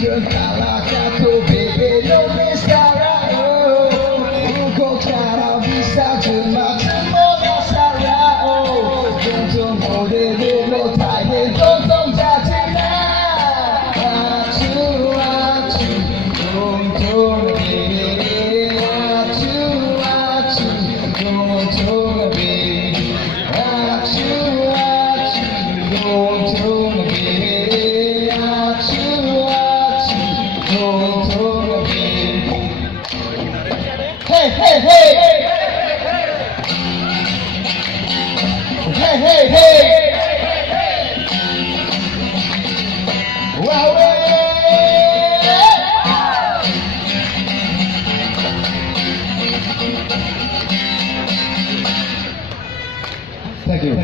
지금 갈라가도 baby no 미스터라오 우고처럼 비싸지만 뭐가 살아오 동동 모델로 타이는 동동자지나 아주 동동이 아주 동동이 Hey, hey, hey! Hey, hey, hey! Wow, Thank you.